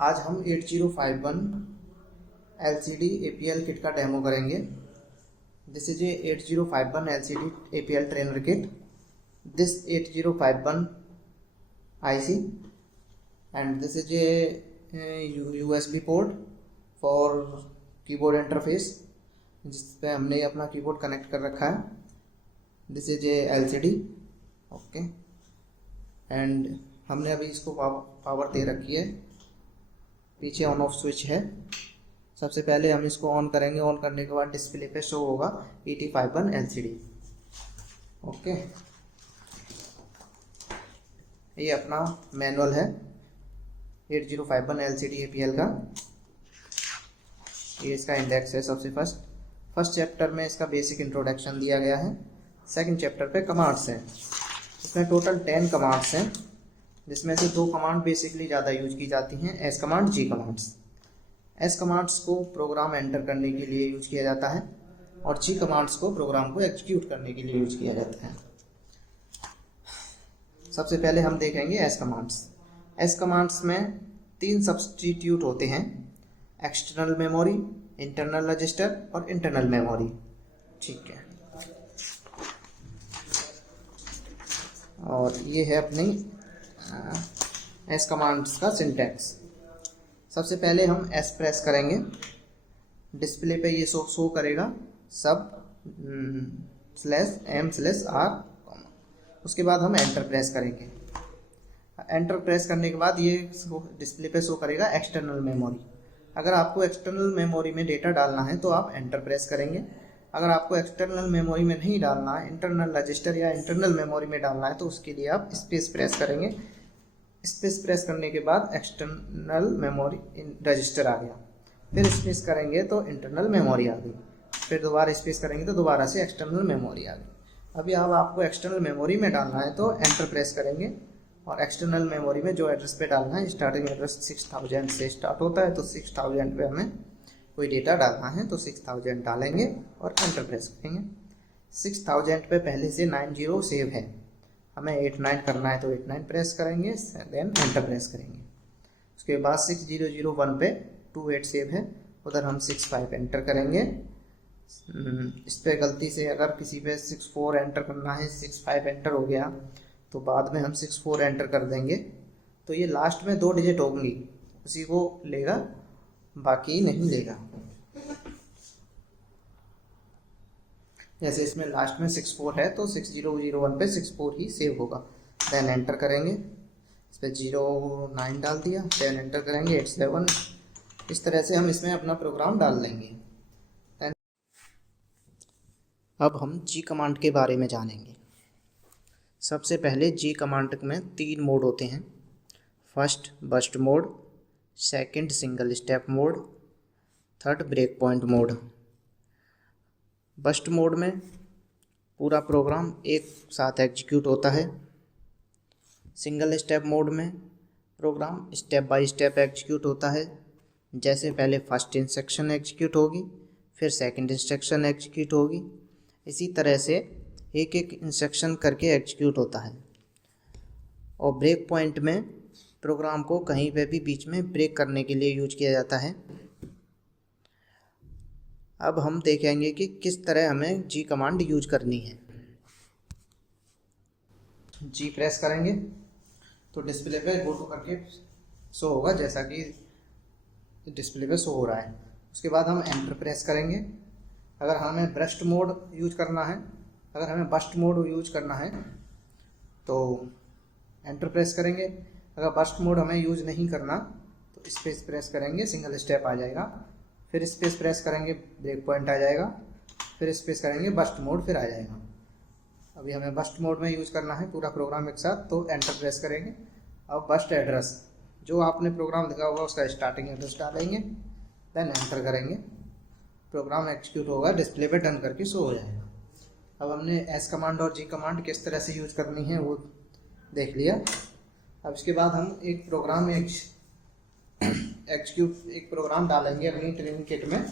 आज हम 8051 LCD APL kit का डेमो करेंगे। This is a 8051 LCD APL trainer kit. This 8051 IC and this is a USB port for keyboard interface जिस पे हमने अपना कीबोर्ड कनेक्ट कर रखा है। This is a LCD okay and हमने अभी इसको पावर दे रखी है। पीछे ऑन ऑफ स्विच है। सबसे पहले हम इसको ऑन करेंगे। ऑन करने के बाद डिस्प्ले पे शो होगा 8051 LCD ओके। ये अपना मैनुअल है 8051 LCD APL का। ये इसका इंडेक्स है। सबसे फर्स्ट चैप्टर में इसका बेसिक इंट्रोडक्शन दिया गया है। सेकंड चैप्टर पे कमांड्स हैं। इसमें टोटल 10 कमांड्स हैं, जिसमें से 2 कमांड बेसिकली ज़्यादा यूज की जाती हैं, एस कमांड, जी कमांड्स। एस कमांड्स को प्रोग्राम एंटर करने के लिए यूज किया जाता है और जी कमांड्स को प्रोग्राम को एग्जीक्यूट करने के लिए यूज किया जाता है। सबसे पहले हम देखेंगे एस कमांड्स। एस कमांड्स में 3 सब्स्टिट्यूट होते हैं, एक्सटर्नल मेमोरी, इंटरनल रजिस्टर और इंटरनल मेमोरी। ठीक है, और ये है अपनी एस कमांड्स का सिंटैक्स। सबसे पहले हम एस प्रेस करेंगे। डिस्प्ले पे ये शो करेगा सब /m/r। उसके बाद हम एंटर प्रेस करेंगे। एंटर प्रेस करने के बाद ये डिस्प्ले पे शो करेगा एक्सटर्नल मेमोरी। अगर आपको एक्सटर्नल मेमोरी में डेटा डालना है तो आप एंटर प्रेस करेंगे। अगर आपको एक्सटर्नल मेमोरी में नहीं डालना है, इंटरनल रजिस्टर या इंटरनल मेमोरी में डालना है, तो उसके लिए आप स्पेस प्रेस करेंगे। स्पेस प्रेस करने के बाद एक्सटर्नल मेमोरी रजिस्टर आ गया। फिर स्पेस करेंगे तो इंटरनल मेमोरी आ गई। फिर दोबारा स्पेस करेंगे तो दोबारा से एक्सटर्नल मेमोरी आ गई। अभी अब आपको एक्सटर्नल मेमोरी में डालना है तो एंटर प्रेस करेंगे और एक्सटर्नल मेमोरी में जो एड्रेस पे डालना है, स्टार्टिंग एड्रेस 6000 से स्टार्ट होता है, तो 6000 पे हमें कोई डेटा डालना है तो 6000 डालेंगे और एंटर प्रेस करेंगे। 6000 पे पहले से 90 सेव है, हमें 89 करना है तो 89 प्रेस करेंगे, देन एंटर प्रेस करेंगे। उसके बाद 6001 पे 28 सेव है, उधर हम 65 एंटर करेंगे। इस पे गलती से अगर किसी पे 64 एंटर करना है, 65 एंटर हो गया तो बाद में हम 64 एंटर कर देंगे। तो ये लास्ट में 2 डिजिट होंगी, उसी को लेगा, बाकी नहीं लेगा। जैसे इसमें लास्ट में 64 है तो 6001 पे 64 ही सेव होगा। देन एंटर करेंगे। इस पर 09 डाल दिया, देन एंटर करेंगे 87। इस तरह से हम इसमें अपना प्रोग्राम डाल लेंगे। अब हम जी कमांड के बारे में जानेंगे। सबसे पहले जी कमांड में 3 मोड होते हैं। First burst mode, second single step mode, third break point mode. Burst mode में पूरा प्रोग्राम एक साथ एग्जीक्यूट होता है। सिंगल स्टेप मोड में program step by step execute होता है। जैसे पहले फर्स्ट इंस्ट्रक्शन एग्जीक्यूट होगी, फिर सेकंड इंस्ट्रक्शन एग्जीक्यूट होगी, इसी तरह से एक एक इंस्ट्रक्शन करके एग्जीक्यूट होता है। और ब्रेक पॉइंट में प्रोग्राम को कहीं पे भी बीच में ब्रेक करने के लिए यूज किया जाता है। अब हम देखेंगे कि किस तरह हमें जी कमांड यूज करनी है। जी प्रेस करेंगे तो डिस्प्ले पे गो टू करके शो होगा, जैसा कि डिस्प्ले पे शो हो रहा है। उसके बाद हम एंटर प्रेस करेंगे। अगर हमें बस्ट मोड यूज करना है तो एंटर प्रेस करेंगे। अगर बस्ट मोड हमें यूज नहीं करना तो स्पेस प्रेस करेंगे, सिंगल स्टेप आ जाएगा। फिर स्पेस प्रेस करेंगे, ब्रेक पॉइंट आ जाएगा। फिर स्पेस करेंगे, बस्ट मोड फिर आ जाएगा। अभी हमें बस्ट मोड में यूज करना है पूरा प्रोग्राम एक साथ, तो एंटर प्रेस करेंगे। अब बस्ट एड्रेस जो आपने प्रोग्राम लिखा होगा उसका स्टार्टिंग एड्रेस डालेंगे, देन एंटर करेंगे। प्रोग्राम एग्जीक्यूट होगा, डिस्प्ले पे टर्न करके शो हो जाएगा। अब हमने एस कमांड और जी कमांड किस तरह से यूज करनी है वो देख लिया। अब इसके बाद हम एक प्रोग्राम डालेंगे अपनी ट्रेनिंग किट में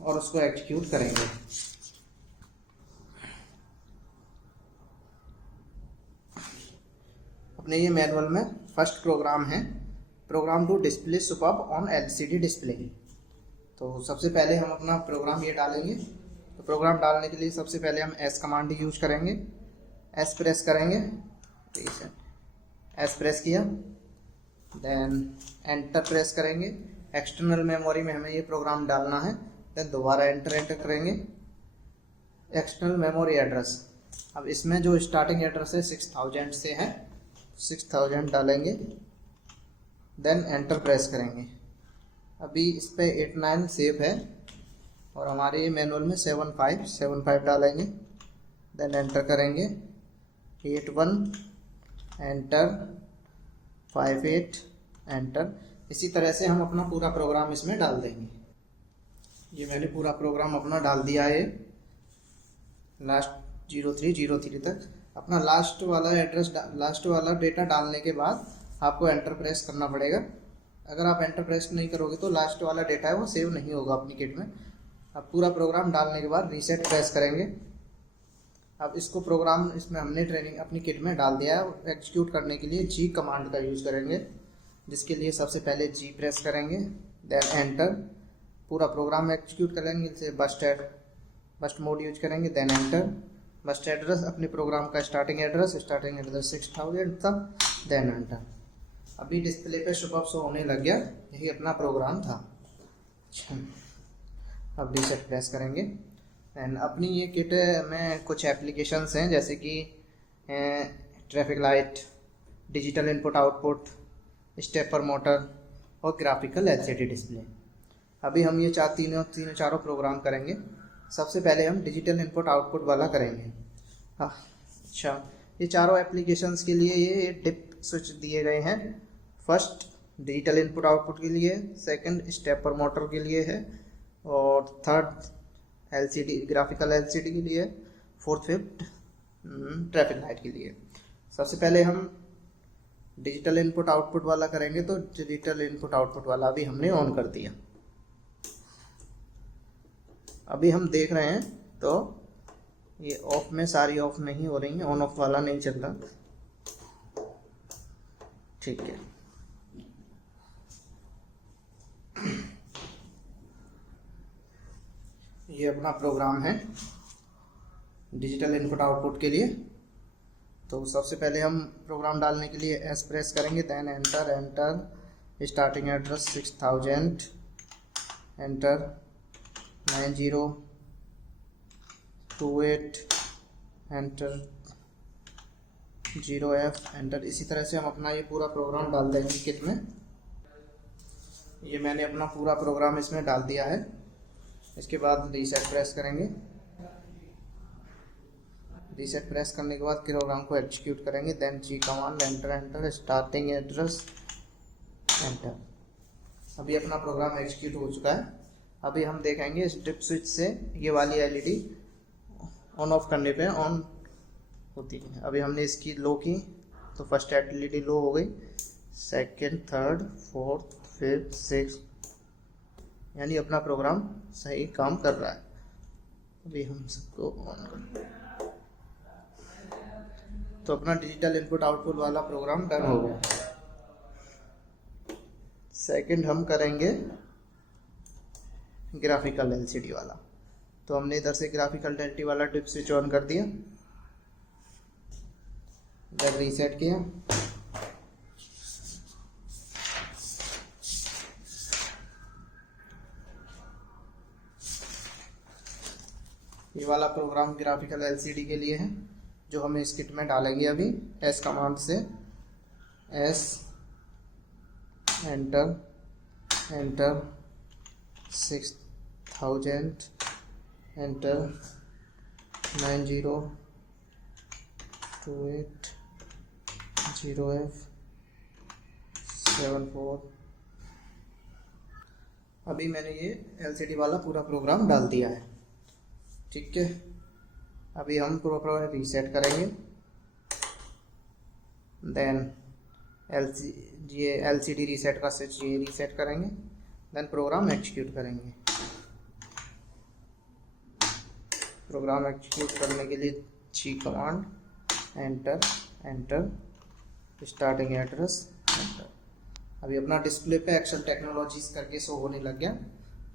और उसको एग्जीक्यूट करेंगे। अपने ये मैनुअल में फर्स्ट प्रोग्राम है program to display superb on LCD display. तो सबसे पहले हम अपना प्रोग्राम ये डालेंगे। तो प्रोग्राम डालने के लिए सबसे पहले हम एस कमांड यूज करेंगे। एस प्रेस करेंगे, एस प्रेस किया, देन एंटर प्रेस करेंगे। एक्सटर्नल मेमोरी में हमें ये प्रोग्राम डालना है। देन दोबारा एंटर करेंगे। एक्सटर्नल मेमोरी एड्रेस, अब इसमें जो स्टार्टिंग एड्रेस है 6000 से है, 6000 डालेंगे। देन एंटर प्रेस करेंगे। अभी इस पे 89 सेव है और हमारे मैनुअल में 75 डालेंगे। देन एंटर करेंगे। 81 एंटर, 58 एंटर। इसी तरह से हम अपना पूरा प्रोग्राम इसमें डाल देंगे। ये मैंने पूरा प्रोग्राम अपना डाल दिया है लास्ट 0303 तक। अपना लास्ट वाला एड्रेस, लास्ट वाला डेटा डालने के बाद आपको एंटर प्रेस करना पड़ेगा। अगर आप एंटर प्रेस नहीं करोगे तो लास्ट वाला डेटा है वो सेव नहीं होगा अपनी किट में। अब पूरा प्रोग्राम डालने के बाद रीसेट प्रेस करेंगे। अब इसको प्रोग्राम इसमें हमने ट्रेनिंग अपनी किट में डाल दिया है। एग्जीक्यूट करने के लिए जी कमांड का यूज़ करेंगे, जिसके लिए सबसे पहले जी प्रेस करेंगे, देन एंटर। पूरा प्रोग्राम एग्जीक्यूट करेंगे। जैसे बस्ट मोड यूज करेंगे, देन एंटर। बस्ट एड्रेस अपने प्रोग्राम का स्टार्टिंग एड्रेस 6000 था, देन एंटर। अभी डिस्प्ले पे सुपर्ब शो होने लग गया। यही अपना प्रोग्राम था। अब रीसेट प्रेस करेंगे। एंड अपनी ये किट में कुछ एप्लीकेशंस हैं, जैसे कि traffic light, digital input output, stepper motor और ग्राफिकल एलसीडी डिस्प्ले। अभी हम ये चारों प्रोग्राम करेंगे। सबसे पहले हम डिजिटल इनपुट आउटपुट वाला करेंगे। अच्छा, ये चारों एप्लीकेशंस के लिए ये डिप स्विच दिए गए हैं। फर्स्ट डिजिटल इनपुट आउटपुट के लिए, सेकंड स्टेपर मोटर के लिए है, और थर्ड एलसीडी ग्राफिकल एलसीडी के लिए, फोर्थ फिफ्थ ट्रैफिक लाइट के लिए। सबसे पहले हम डिजिटल इनपुट आउटपुट वाला करेंगे। तो डिजिटल इनपुट आउटपुट वाला अभी हमने ऑन कर दिया। अभी हम देख रहे हैं तो ये ऑफ में सारी ऑफ नहीं हो रही हैं, ऑन ऑफ वाला नहीं चल रहा। ठीक है, ये अपना प्रोग्राम है डिजिटल इनपुट आउटपुट के लिए। तो सबसे पहले हम प्रोग्राम डालने के लिए एस प्रेस करेंगे, then enter. Starting address 6000, enter. 9028 enter, 0F enter. इसी तरह से हम अपना ये पूरा प्रोग्राम डाल देंगे किट में। ये मैंने अपना पूरा प्रोग्राम इसमें डाल दिया है। इसके बाद रीसेट प्रेस करेंगे। रीसेट प्रेस करने के बाद प्रोग्राम को एग्जीक्यूट करेंगे, then G command, enter. Starting address, enter. अभी अपना प्रोग्राम एग्जीक्यूट हो चुका है। अभी हम देखेंगे इस डिप स्विच से ये वाली एलईडी ऑन ऑफ करने पे ऑन होती है। अभी हमने इसकी लो की तो फर्स्ट एलईडी लो हो गई, second, third, fourth, fifth, six, यानी अपना प्रोग्राम सही काम कर रहा है। अभी हम सबको ऑन करते हैं तो अपना डिजिटल इनपुट आउटपुट वाला प्रोग्राम डन हो गया। सेकंड हम करेंगे ग्राफिकल एलसीडी वाला। तो हमने इधर से ग्राफिकल एलसीडी वाला डिप स्विच ऑन कर दिया, जब रीसेट किया, ये वाला प्रोग्राम ग्राफिकल एलसीडी के लिए है जो हमें इस किट में डालेंगे। अभी एस कमांड से एस, एंटर, 6000 एंटर, 9028 0F 74। अभी मैंने ये एलसीडी वाला पूरा प्रोग्राम डाल दिया है। ठीक है, अभी हम पूरा प्रोग्राम रीसेट करेंगे, देन एलसीडी रीसेट का स्विच ये रीसेट करेंगे, देन प्रोग्राम एग्जीक्यूट करेंगे। प्रोग्राम एग्जीक्यूट करने के लिए G command, enter, starting address, enter. अभी अपना डिस्प्ले पे एक्सेल टेक्नोलॉजीज करके शो होने लग गया,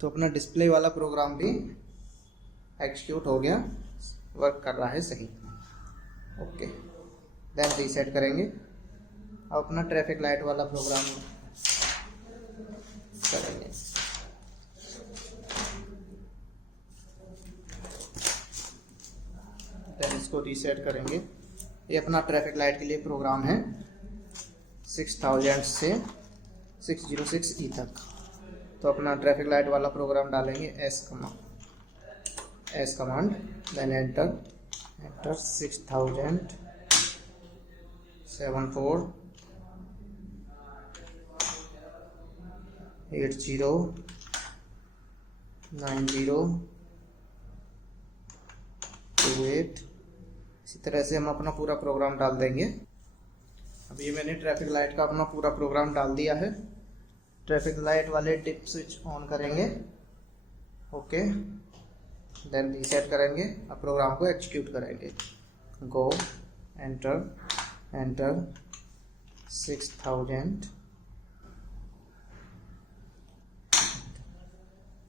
तो अपना डिस्प्ले वाला प्रोग्राम भी एग्जीक्यूट हो गया, वर्क कर रहा है सही। ओके, देन रीसेट करेंगे। अब अपना ट्रैफिक लाइट वाला प्रोग्राम करेंगे। देन इसको रीसेट करेंगे। ये अपना ट्रैफिक लाइट के लिए प्रोग्राम है 6000 से 606E तक। तो अपना ट्रैफिक लाइट वाला प्रोग्राम डालेंगे एस कमांड, देन एंटर 6000 74 80 90 28। इसी तरह से हम अपना पूरा प्रोग्राम डाल देंगे। अब ये मैंने ट्रैफिक लाइट का अपना पूरा प्रोग्राम डाल दिया है। ट्रैफिक लाइट वाले डिप स्विच ऑन करेंगे। ओके, देन रीसेट करेंगे। अब प्रोग्राम को एग्जीक्यूट करेंगे। गो, एंटर 6000।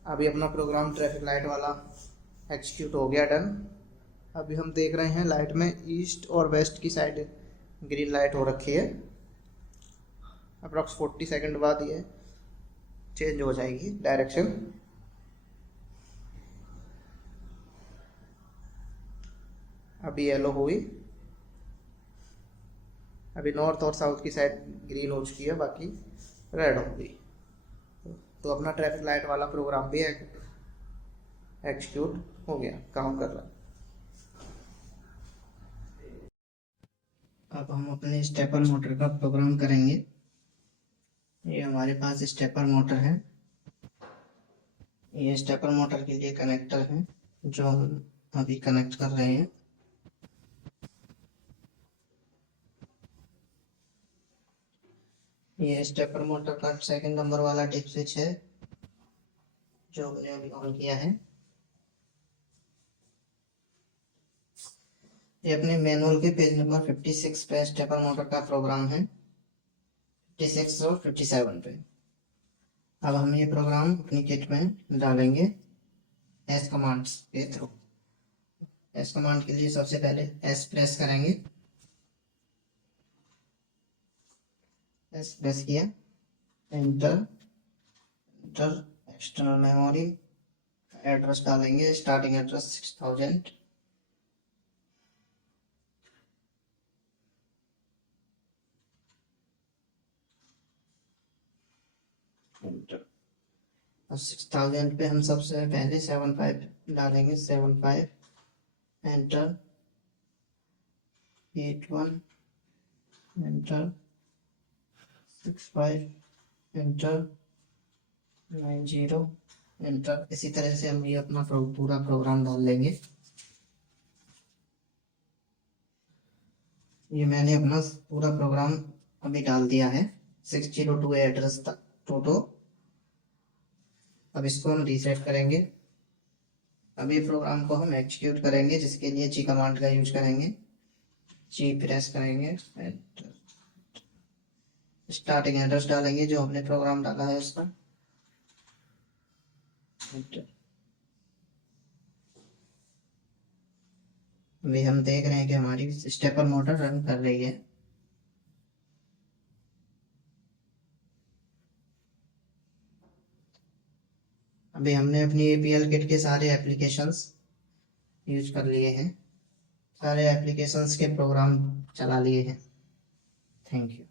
अभी अपना प्रोग्राम ट्रैफिक लाइट वाला एग्जीक्यूट हो गया, डन। अभी हम देख रहे हैं लाइट में ईस्ट और वेस्ट की साइड ग्रीन लाइट हो रखी है। अप्रॉक्स 40 सेकंड बाद ये चेंज हो जाएगी डायरेक्शन। अभी येलो हुई। अभी नॉर्थ और साउथ की साइड ग्रीन हो चुकी है, बाकी रेड हो गई। तो अपना ट्रैफिक लाइट वाला प्रोग्राम भी एग्जीक्यूट हो गया, काम कर रहा है। अब हम अपने स्टेपर मोटर का प्रोग्राम करेंगे। ये हमारे पास स्टेपर मोटर है। ये स्टेपर मोटर के लिए कनेक्टर है जो हम अभी कनेक्ट कर रहे हैं। ये स्टेपर मोटर का सेकंड नंबर वाला डिप स्विच है जो हमने अभी ऑन किया है। ये अपने मैनुअल के पेज नंबर 56 पे स्टेपर मोटर का प्रोग्राम है, 56 और 57 पे। अब हम ये प्रोग्राम अपनी किट में डालेंगे एस कमांड्स के थ्रू। एस कमांड के लिए सबसे पहले एस प्रेस करेंगे। एस प्रेस किया, एंटर एक्सटर्नल मेमोरी एड्रेस डालेंगे। स्टार्टिंग एड्रेस 6000, और 6000 पे हम सबसे पहले 75 डालेंगे। 75, एंटर 81, एंटर 65, एंटर 90, एंटर। इसी तरह से हम ये अपना पूरा प्रोग्राम डाल लेंगे। ये मैंने अपना पूरा प्रोग्राम अभी डाल दिया है 602 एड्रेस तक टोटो। अब इसको हम रीसेट करेंगे। अब ये प्रोग्राम को हम एग्जीक्यूट करेंगे, जिसके लिए जी कमांड का यूज करेंगे। जी प्रेस करेंगे, स्टार्टिंग एड्रेस डालेंगे जो हमने प्रोग्राम डाला है उसका। अभी हम देख रहे हैं कि हमारी स्टेपर मोटर रन कर रही है। अभी हमने अपनी APL किट के सारे एप्लीकेशंस यूज कर लिए हैं, सारे एप्लीकेशंस के प्रोग्राम चला लिए हैं। Thank you.